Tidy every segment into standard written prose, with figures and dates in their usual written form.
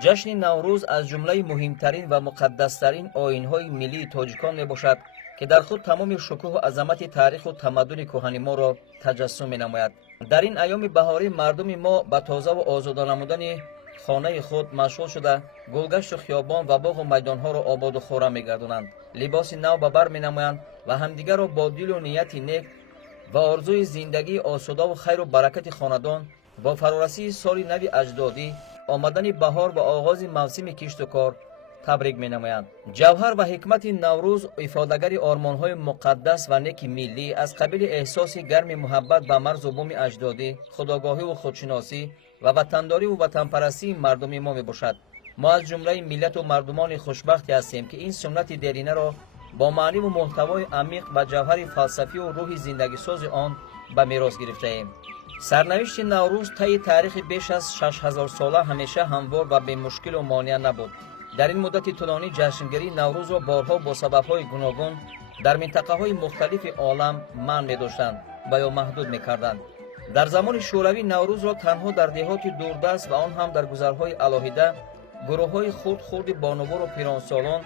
ҷашни наврӯз аз ҷумлаи муҳимтарин ва муқаддастарин оинҳои миллии тоҷикон мебошад, ки дар худ тамоми шукӯҳу азамати таъриху тамаддуни кӯҳани моро таҷассум менамояд. дар ин айёми баҳорӣ мардуми мо ба тозаву озода намудани хонаи худ машғул шуда, гулгашту хиёбон ва боғу майдонҳоро ободу хӯрам мегардонанд, либоси нав ба бар менамоянд ва ҳамдигарро бо дилу нияти нек ва орзуи зиндагии осудаву хайру баракати хонадон бо фарорасии соли нави аҷдодӣ, омадани баҳор ва оғози мавсими кишту кор табрик менамоянд. ҷавҳар ва ҳикмати наврӯз ифодагари ормонҳои муқаддас ва неки миллӣ аз қабили эҳсоси гарми муҳаббат ба марзу буми аҷдодӣ, худогоҳиву худшиносӣ ва ватандориву ватанпарастии мардуми мо мебошад. мо аз ҷумлаи миллату мардумони хушбахте ҳастем, ки ин суннати деринаро бо маъниву муҳтавои амиқ ба ҷавҳари фалсафиву рӯҳи зиндагисози он ба мерос гирифтаем. сарнавишти наврӯз таи таърихи беш аз 6000 сола ҳамеша ҳамвор ва бемушкилу монеа набуд. дар ин муддати тӯлонӣ ҷашнгирии наврӯзро борҳо бо сабабҳои гуногун дар минтақаҳои мухталифи олам манъ медоштанд ва ё маҳдуд мекарданд. дар замони шӯравӣ наврӯзро танҳо дар деҳоти дурдаст ва он ҳам дар гузарҳои алоҳида гурӯҳҳои хурд-хурди бонувору пиронсолон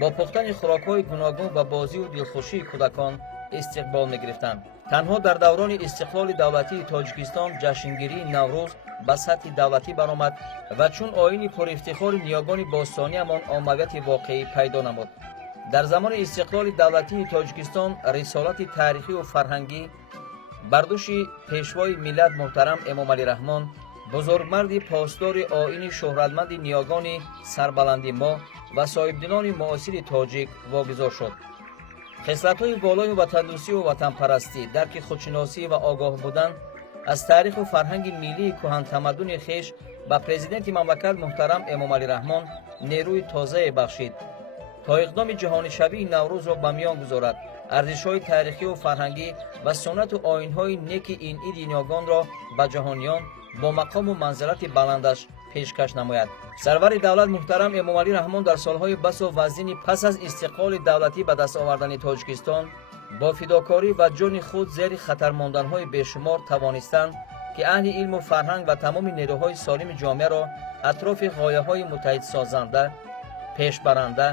бо пухтани хӯрокҳои гуногун ва бозию дилхушии кӯдакон истиқбол мегирифтанд. танҳо дар даврони истиқлоли давлатии тоҷикистон ҷашнгирии наврӯз ба сатҳи давлатӣ баромад ва чун оини пурифтихори ниёгони бостониамон оммавияти воқеӣ пайдо намуд. дар замони истиқлоли давлатии тоҷикистон рисолати таърихиву фарҳангӣ бар дӯши пешвои миллат муҳтарам Эмомалӣ Раҳмон, бузургмарди постдори оини шӯҳратманди ниёгони сарбаланди мо ва соҳибдилони муосири тоҷик вогузор шуд. хислатҳои волои ватандӯстиву ватанпарастӣ, дарки худшиносӣ ва огоҳ будан аз таъриху фарҳанги миллии кӯҳантамаддуни хеш ба президенти мамлакат муҳтарам Эмомалӣ Раҳмон нерӯи тозае бахшид, то иқдоми ҷаҳонишавии наврӯзро ба миён гузорад, арзишҳои таърихиву фарҳангӣ ва суннату оинҳои неки ин иди ниёгонро ба ҷаҳониён бо мақому манзилати баландаш пешкаш намояд. сарвари давлат муҳтарам Эмомалӣ Раҳмон дар солҳои басу вазнини пас аз истиқлоли давлатӣ ба даст овардани Тоҷикистон бо фидокорӣ ва ҷони худ зери хатар монданҳои бешумор тавонистанд, ки аҳли илму фарҳанг ва тамоми нерӯҳои солими ҷомеаро атрофи ғояҳои муттаҳидсозанда, пешбаранда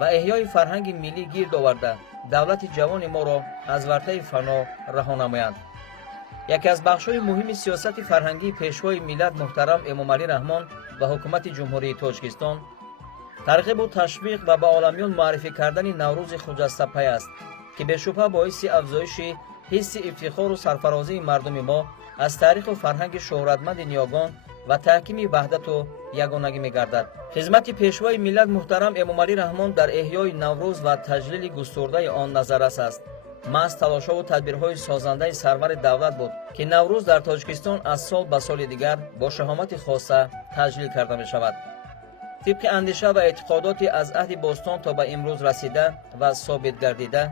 ва эҳёи фарҳанги миллӣ гирд оварда, давлати ҷавони моро аз вартаи фано раҳо намоянд. яке аз бахшҳои муҳими сиёсати фарҳангии пешвои миллат муҳтарам Эмомалӣ Раҳмон ва ҳукумати ҷумҳурии Тоҷикистон тарғибу ташвиқ ва ба оламиён муаррифӣ кардани наврӯзи хуҷастапай аст, ки бешубҳа боиси афзоиши ҳисси ифтихору сарфарозии мардуми мо аз таъриху фарҳанги шӯҳратманди ниёгон ва таҳкими ваҳдату ягонагӣ мегардад. хизмати пешвои миллат муҳтарам Эмомалӣ Раҳмон дар эҳёи наврӯз ва таҷлили густурдаи он назаррас аст. маҳз талошову тадбирҳои созандаи сарвари давлат буд, ки наврӯз дар Тоҷикистон аз сол ба соли дигар бо шаҳомати хоса таҷлил карда мешавад. тибқи андеша ва эътиқодоти аз аҳди бостон то ба имрӯз расида ва собит гардида,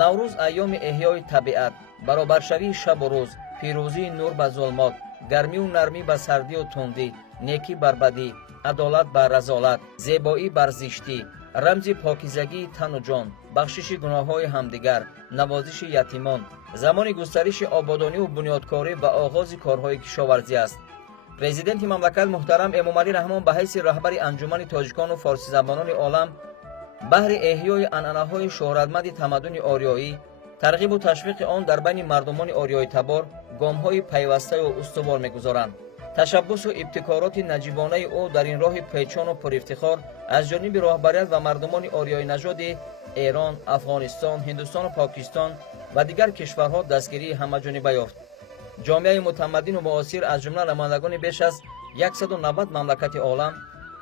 наврӯз айёми эҳёи табиат, баробаршавии шабу рӯз, пирӯзии нур ба зулмот, гармию нармӣ ба сардию тундӣ, некӣ бар бадӣ, адолат ба разолат, зебоӣ бар зиштӣ, рамзи покизагии тану ҷон, бахшиши гуноҳҳои ҳамдигар, навозиши ятимон, замони густариши ободониву бунёдкорӣ ва оғози корҳои кишоварзӣ аст. президенти мамлакат муҳтарам Эмомалӣ Раҳмон ба ҳайси раҳбари анҷумани тоҷикону форсизабонони олам баҳри эҳёи анъанаҳои шӯҳратманди тамаддуни ориёӣ, тарғибу ташвиқи он дар байни мардумони ориёитабор гомҳои пайвастаю устувор мегузоранд. ташаббусу ибтикороти наҷибонаи ӯ дар ин роҳи пайчону пурифтихор аз ҷониби роҳбарият ва мардумони ориёинажоди Эрон, Афғонистон, Ҳиндустону Покистон ва дигар кишварҳо дастгирии ҳамаҷониба ёфт. ҷомеаи мутамаддину муосир аз ҷумла намояндагони беш аз 190 мамлакати олам,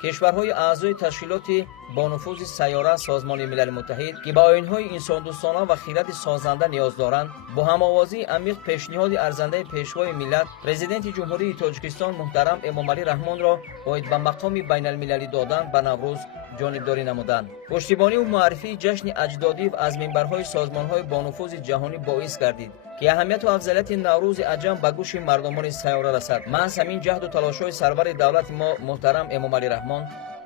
кишварҳои аъзои ташкилоти бонуфузи сайёра Созмони Милали Муттаҳид, ки ба оинҳои инсондӯстона ва хирати созанда ниёз доранд, бо ҳамовозии амиқ пешниҳоди арзандаи пешвои миллат, президенти ҷумҳурии Тоҷикистон муҳтарам Эмомалӣ Раҳмонро оид ба мақоми байналмилалӣ додан ба Наврӯз ҷонибдорӣ намуданд. пуштибониву муаррифии ҷашни аҷдодӣ аз минбарҳои созмонҳои бонуфузи ҷаҳонӣ боис гардид, ки аҳамияту афзалияти Наврӯзи аҷам ба гӯши мардумони сайёра расад. маҳз ҳамин ҷаҳду талошҳои сарвари давлати мо муҳтарам Эмомалӣ Раҳмон,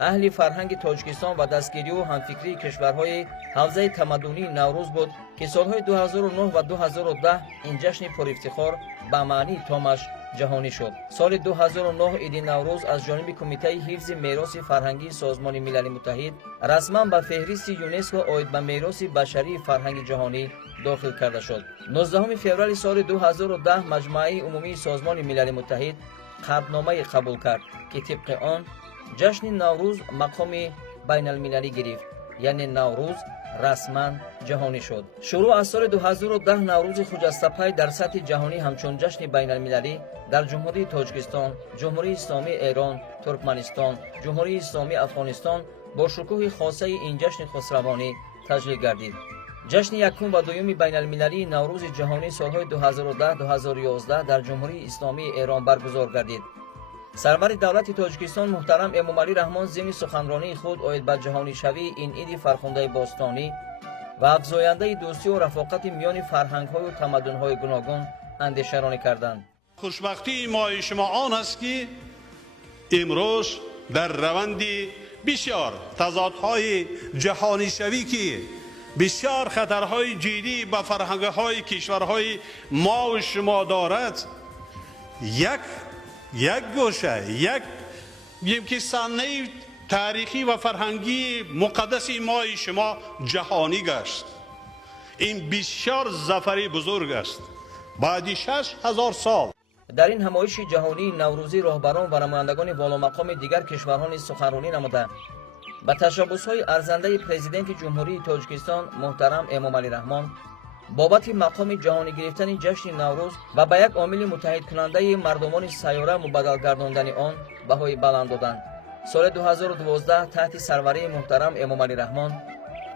аҳли фарҳанги Тоҷикистон ва дастгирию ҳамфикрии кишварҳои ҳавзаи тамаддунии Наврӯз буд, ки солҳои 2009 ва 2010 ин ҷашни пурифтихор ба маънии томаш جهانی شد. سال 2009 عید نوروز از جانب کمیته حفظ میراث فرهنگی سازمان ملل متحد رسما به فهرست یونسکو عاید به میراث بشری فرهنگ جهانی داخل کرده شد. 19 فوریه سال 2010 مجمع عمومی سازمان ملل متحد قطعنامه قبول کرد که طبق آن جشن نوروز مقام بین المللی گرفت، یعنی نوروز رسما جهانی شد. شروع از سال 2010 نوروز خجسته در سطح جهانی همچون جشن بین المللی در جمهوری تاجیکستان، جمهوری اسلامی ایران، ترکمنستان، جمهوری اسلامی افغانستان با شکوه خاصه این جشن خسروانی تجلیل گردید. جشن یکم و دوم بین المللی نوروز جهانی سالهای 2010-2011 در جمهوری اسلامی ایران برگزار گردید. سرور دولت تاجیکستان محترم امامعلی رحمان ضمن سخنرانی خود عاید به جهانی شوی این عید فرخنده باستانی و افزاینده دوستی و رفاقت میان فرهنگ‌های و تمدن‌های گوناگون اندیشه‌رانی کردند. خوشبختی ما شما آن است که امروز در روند بسیار تضادهای جهانی شوی که بسیار خطرهای جدی به فرهنگ‌های کشورهای ما و شما دارد، یک گوشه، یک صحنه تاریخی و فرهنگی مقدس ما شما جهانی گشت. این بسیار ظفری بزرگ است. بعد 6000 سال در این همایش جهانی نوروزی راهبران و نمایندگان والامقام دیگر کشورها نیز سخنرانی نموده به تشبس‌های ارزنده پرزیدنت جمهوری تاجیکستان محترم امامعلی رحمان بابت مقام جهانی گرفتن جشن نوروز و به یک عامل متحد کننده مردمان سیاره مبادل گرداندن آن بهای بلند دادند. سال 2012 تحت سروری محترم امامعلی رحمان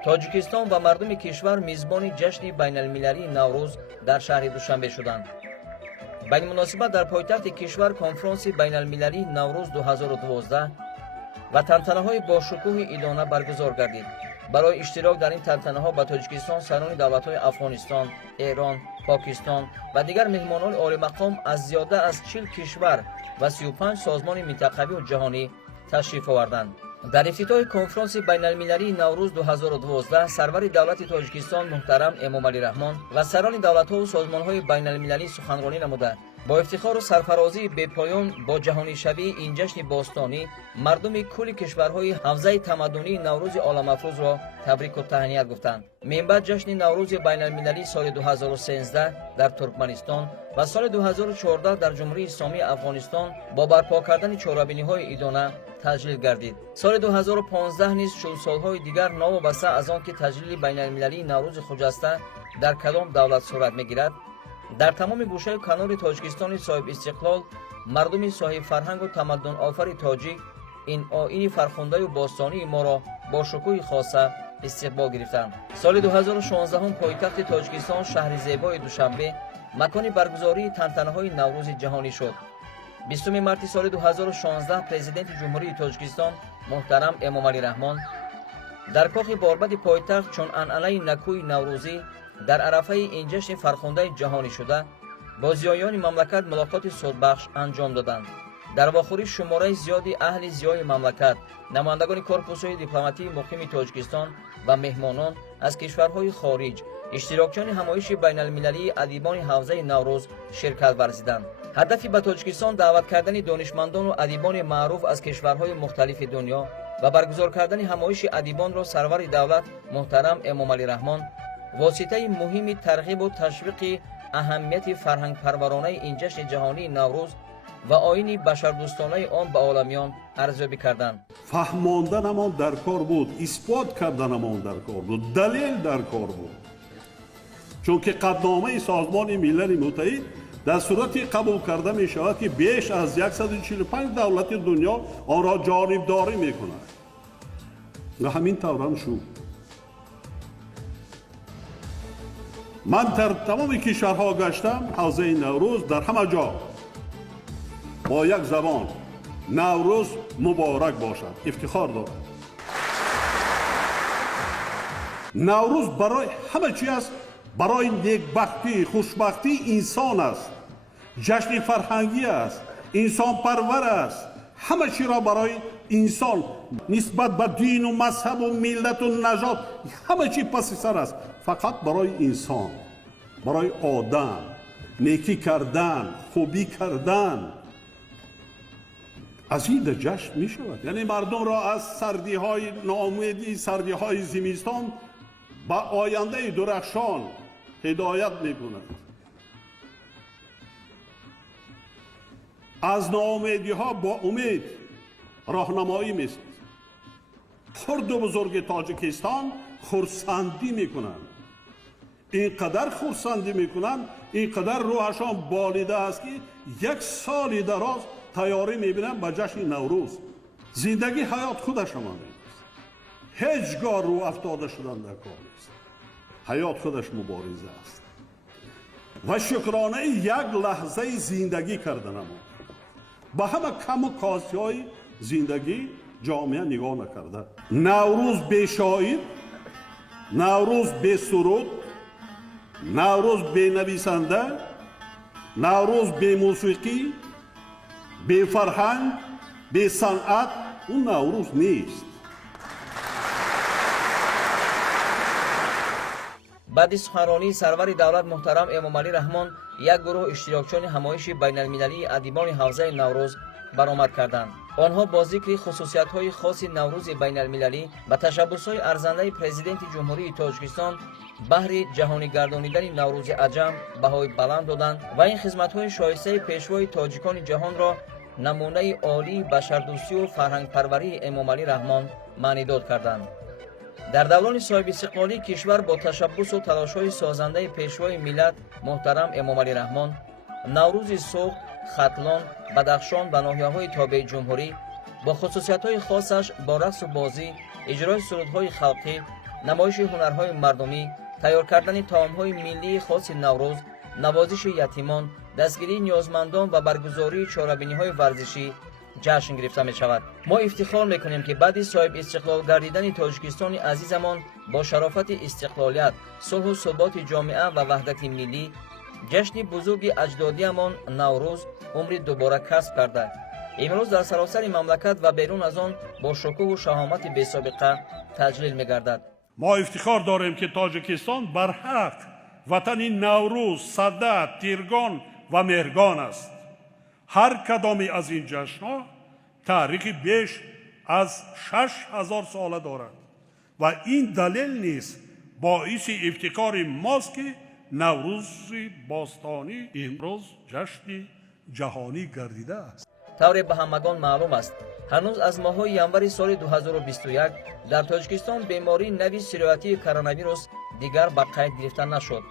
تاجیکستان و مردم کشور میزبان جشن بین المللی نوروز در شهر دوشنبه شدند. به این مناسبت در پایتخت کشور کنفرانس بین المللی نوروز 2012 و تنتنه‌های با شکوه ایدانه برگزار گردید. برای اشتراک در این تنتنه‌ها به تاجیکستان سران دولت‌های افغانستان، ایران، پاکستان و دیگر مهمانان عالی مقام از زیاده از 40 کشور و 35 سازمان منطقوی و جهانی تشریف آوردند. در افتتاح کنفرانس بین المللی نوروز 2012 سرور دولت تاجیکستان محترم امامعلی رحمان و سران دولت‌ها و سازمان‌های بین المللی سخنرانی نموده با افتخار و سرفرازی به پایان با جهانی شوی این جشن باستانی مردم کل کشورهای حوزه تمدنی نوروز عالم افروز را تبریک و تهنیت گفتند. من بعد جشن نوروز بین المللی سال 2013 در ترکمنستان و سال 2014 در جمهوری اسلامی افغانستان با برپا کردن چهاربینی‌های ایدانه تجلیل گردید. سال 2015 نیز چون سالهای دیگر نوابسته از آن که تجلیل بین المللی نوروز خجسته در کدام دولت صورت می‌گیرد در تمام گوشه و کنار تاجیکستان صاحب استقلال مردم صاحب فرهنگ و تمدن آفر تاجیک این آیین فرخنده و باستانی ما را با شکوه خاصه استقبال گرفتند. سال 2016 هم پایتخت تاجیکستان شهر زیبای دوشنبه مکان برگزاری تنتنه‌های نوروز جهانی شد. 20 مارس سال 2016 پرزیدنت جمهوری تاجیکستان محترم امامعلی رحمان در کاخ باربد پایتخت چون عنعنه نکوی نوروزی در عرفه این جشن فرخنده جهانی شده با زیایان مملکت ملاقات صدبخش انجام دادند. در واخوری شماره زیادی اهل زیای مملکت، نمایندگان کورپوس‌های دیپلماتی مقیم تاجیکستان و مهمانان از کشورهای خارج، اشتراکیان همایش بین المللی ادیبان حوزه نوروز شرکت ورزیدند. هدف به تاجیکستان دعوت کردن دانشمندان و ادیبان معروف از کشورهای مختلف دنیا و برگزار کردن همایش ادیبان را سرور دولت محترم امامعلی رحمان واسطه مهمی ترغیب و تشویق اهمیت فرهنگ پرورانه این جشن جهانی نوروز و آیین بشردوستانه آن به عالمیان ارزیابی کردند. فهماندنمان در کار بود، اثبات کردنمان در کار بود، دلیل در کار بود. چون که قطعنامه سازمان ملل متحد در صورتی قبول کرده می شود که بیش از 145 دولت دنیا آن را جانبداری می کند. و همین طور هم شد. من در تمام کشورها گشتم، حوزه نوروز در همه جا با یک زبان نوروز مبارک باشد افتخار دارم. نوروز برای همه چی است، برای نیکبختی خوشبختی انسان است، جشن فرهنگی است، انسان پرور است، همه چی را برای انسان نسبت به دین و مذهب و ملت و نژاد همه چی پس سر است، فقط برای انسان، برای آدم نیکی کردن، خوبی کردن از این جشن می شود. یعنی مردم را از سردی های ناامیدی، سردی های زمستان به آینده درخشان هدایت می کند. از ناامیدی ها با امید راهنمایی می سازد. خرد و بزرگ تاجیکستان خرسندی می کنند. اینقدر خرسندی می کنند، اینقدر روحشان بالیده است که یک سال دراز تیاری می بینند به جشن نوروز. زندگی حیات خودش همان نیست. هیچگاه رو افتاده شدن در کار نیست. حیات خودش مبارزه است. و شکرانه یک لحظه زندگی کردن ما. به همه کم و کاسی های زندگی جامعه نگاه نکرده. نوروز بی شاعر، نوروز بی سرود، نوروز بی نویسنده، نوروز بی موسیقی، بی فرهنگ، بی صنعت، اون نوروز نیست. بعد سخنرانی سرور دولت محترم امامعلی رحمان، یک گروه اشتراکچیان همایش بین المللی ادیبان حوزه نوروز برآمد کردند. آنها با ذکر خصوصیت‌های خاص نوروز بین المللی و تشبس‌های ارزنده پرزیدنت جمهوری تاجیکستان بهر جهانی گردانیدن نوروز عجم بهای بلند دادند و این خدمت‌های شایسته پیشوای تاجیکان جهان را نمونه عالی بشردوستی و فرهنگ پروری امامعلی رحمان معنیداد کردند. در دوران صاحب استقلالی کشور با تشبس و تلاش‌های سازنده پیشوای ملت محترم امامعلی رحمان، نوروز سوخت، ختلان، بدخشان و ناحیه‌های تابع جمهوری با خصوصیت‌های خاصش با رقص و بازی، اجرای سرودهای خلقی، نمایش هنرهای مردمی، تیار کردن طعام‌های ملی خاص نوروز، نوازش یتیمان، دستگیری نیازمندان و برگزاری چهاربینی‌های ورزشی جشن گرفته می شود. ما افتخار میکنیم که بعد صاحب استقلال گردیدن تاجیکستان عزیزمان با شرافت استقلالیت، صلح و ثبات جامعه و وحدت ملی، جشن بزرگ اجدادیمان نوروز عمری دوباره کسب کرده. امروز در سراسر مملکت و بیرون از آن با شکوه و شهامت بی‌سابقه تجلیل می‌گردد. ما افتخار داریم که تاجیکستان بر حق وطن نوروز، سده، تیرگان و مهرگان است. هر کدامی از این جشن‌ها تاریخی بیش از 6000 ساله دارد و این دلیل نیست باعث افتخار ماست که نوروز باستانی امروز جشن جهانی گردیده است. طور به همگان معلوم است هنوز از ماه ینور سال 2021 در تاجیکستان بیماری نوی سرایتی کرونا ویروس دیگر به قید گرفته نشد،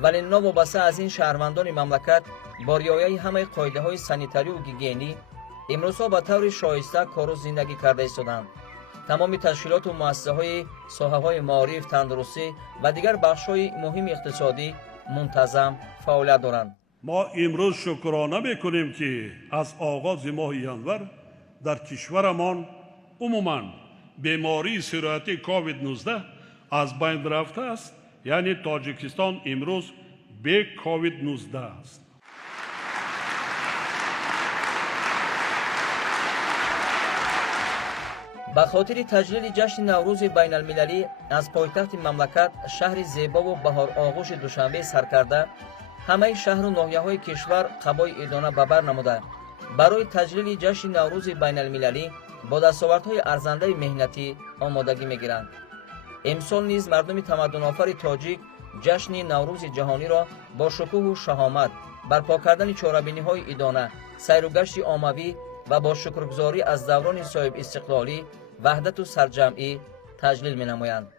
ولی نوابسته از این شهروندان مملکت با رعایت همه قاعده‌های سانیتاری و گیگینی امروزها به طور شایسته کار و زندگی کرده ایستادند. تمام تشکیلات و مؤسسه‌های ساحه‌های معارف، تندرستی و دیگر بخش‌های مهم اقتصادی منتظم فعالیت دارند. ما امروز شکرانه میکنیم که از آغاز ماه ینور در کشورمان عموماً بیماری سرایتی کووید 19 از بین رفته است. یعنی تاجیکستان امروز به کووید 19 است. به خاطر تجلیل جشن نوروز بین المللی از پایتخت مملکت شهر زیبا و بهار آغوش دوشنبه سر کرده، همه شهر و ناحیه‌های کشور قبای ادانه به بر نموده برای تجلیل جشن نوروز بین المللی با دستاوردهای ارزنده مهنتی آمادگی می‌گیرند. امسال نیز مردم تمدن‌آفر تاجیک جشن نوروز جهانی را با شکوه و شهامت، برپا کردن چهاربینی‌های ادانه، سیر و گشت عاموی و با شکرگزاری از دوران صاحب استقلالی، وحدت و سرجمعی تجلیل می‌نمایند.